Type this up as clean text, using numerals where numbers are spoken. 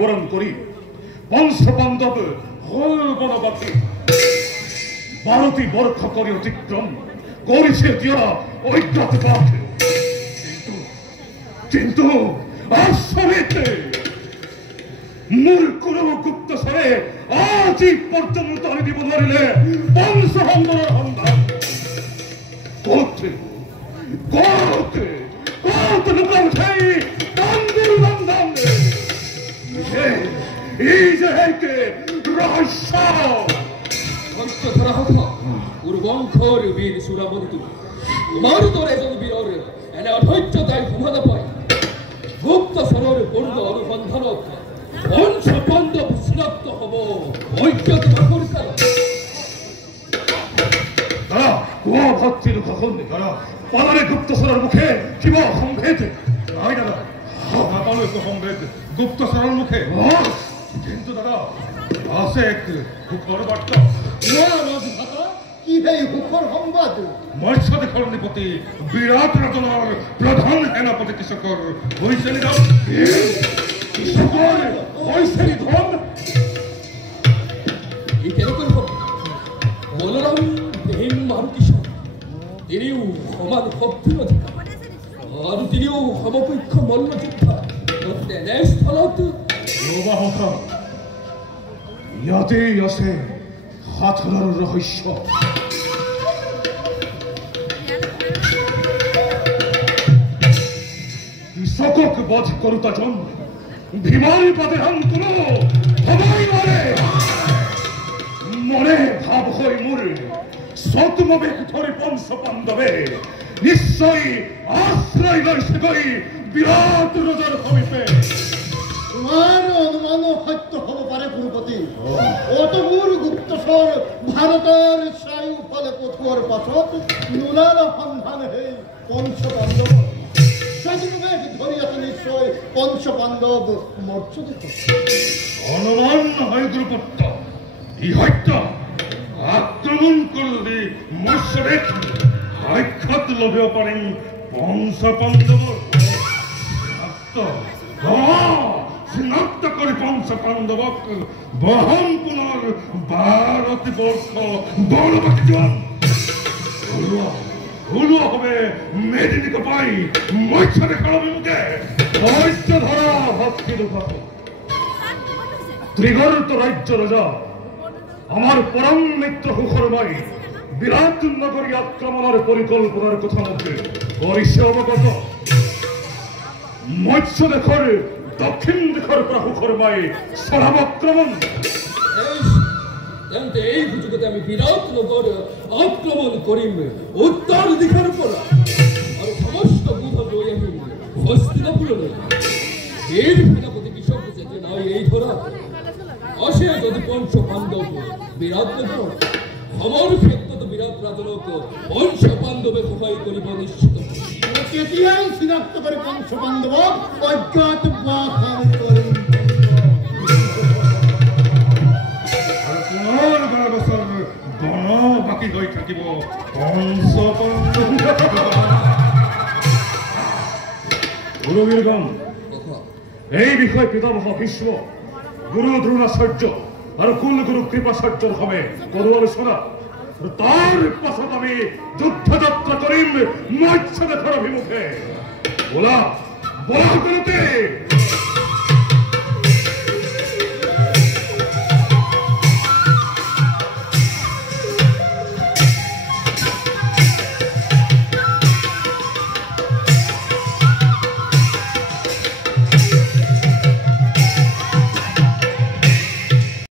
বরণ করি পঞ্চপাণ্ডব হল বনবাসী ভারতী বর্ষ করে অতিক্রম করেছে দিয়া অজ্ঞাতবাদ কিন্তু আসলে মূল কোন গুপ্তচরে আজ পর্যন্ত আমি দিব ধরিলে বংশহঙ্গর সন্ধান করতে করতে করতে লুকাম সেই বন্ধুর বন্ধন এই যে হেকে রহস্য সত্য ধরা কথা উৰ্বংশৰ বীৰ সুৰাবন্তু তোমাৰ দৰে এজন বীৰৰ এনে অধৈৰ্যতাই সমাধা পায় গুপ্তচৰৰ পূৰ্ণ অনুসন্ধানত পঞ্চপাণ্ডৱ চিনাক্ত হব অজ্ঞাত বাকৰ কালত ভক্তির কখন পলারে গুপ্তচরের মুখে কিব সংভেদ নাই দাদা নাপালো একো সংভেদ গুপ্তচরের মুখে কিন্তু দাদা আছে এক সুখৰ বাৰ্তা কি সেই সুখৰ সংবাদ মৎস্য দেশৰ নিপতি বিৰাট ৰাজনৰ প্ৰধান সেনাপতি কৃষকৰ হৈছে নিধন কৃষকৰ হৈছে নিধন এই কেনেকৈ হ'ব বলৰাম ভীম আৰু কৃষক তিনিও সমান শক্তিৰ অধিকাৰী আৰু তিনিও সমপক্ষ মল্লযোদ্ধা তেনেস্থলত ইয়াতেই আছে সাধনাৰ ৰহস্য কৃষকক বধ কৰোতাজন ভীমৰ পদে কোনো হবই নোৱাৰে মনে ভাব হৈ মোৰ চতুমবেশ ধৰি পঞ্চপাণ্ডৱে নিশ্চয় আশ্ৰয় লৈছেগৈ বিৰাট ৰজাৰ সমীপে তোমাৰ অনুমান সত্য হ'ব পাৰে গুৰুপতি অতমূৰ গুপ্তচৰ ভাৰতৰ চাৰিওফালে পঠোৱাৰ পাছত নোলাল সন্ধান সেই পঞ্চপাণ্ডৱ চতুৰ্বেশ ধৰি আছে নিশ্চয় পঞ্চপাণ্ডৱ মৰ্য অনুমান নহয় গুৰুপুত্ৰ ই সত্য আক্ৰমণ কৰিলে মৎস্যদেশ সাক্ষাৎ লভিব পাৰিম পঞ্চপাণ্ডৱৰ চিনাক্ত কৰি পঞ্চপাণ্ডৱক বহন পুনৰ ভাৰতী বৰ্ষ বনবাসী যোৱান ওলোৱা হবে মেদিনীক পাই মৎস্য দেশৰ অভিমুখে মৎস্য ধৰা ভক্তি লোক ত্ৰিগৰ্ত ৰাজ্য ৰজা আমাৰ পৰম মিত্ৰ সুখৰময় বিৰাট নগৰী আক্ৰমণেৰ পৰিকল্পনাৰ কথা মধ্যে কৰিছে অবগত মৎস্য দেশৰ দক্ষিণ দিশৰ পৰা সুখৰময় চলাব আক্ৰমণ এই সুযোগতে আমি বিৰাট নগৰ আক্ৰমণ কৰিম উত্তৰ দিশৰ পৰা আৰু সমস্ত বুধ লৈ আহিম হস্তিনাপুৰলৈ এই সেনাপতি কৃষক যেতে নাই এই ধৰা আসে যদি পঞ্চপাণ্ডৱ বিৰাট নগৰ আমাৰ ক্ষেত্ৰত বিৰাট ৰাজনক পঞ্চপাণ্ডৱে সহায় কৰিব নিশ্চিত কেতিয়াই চিনাক্ত কৰি পঞ্চপাণ্ডৱক অজ্ঞাত বাসন কৰিম পুনৰ 12 বছৰ বনবাসী হৈ থাকিব গুৰুবীৰগণ এই বিষয়ে পিতামহ ভীষ্ম গুৰু দ্ৰোণাচাৰ্য আৰু কুলগুৰু কৃপাচাৰ্যৰ সমে কৰো আলোচনা তাৰ পাছত আমি যুদ্ধযাত্ৰা কৰিম মৎস্য দেশৰ অভিমুখে বোলা বোলা কৰোঁতে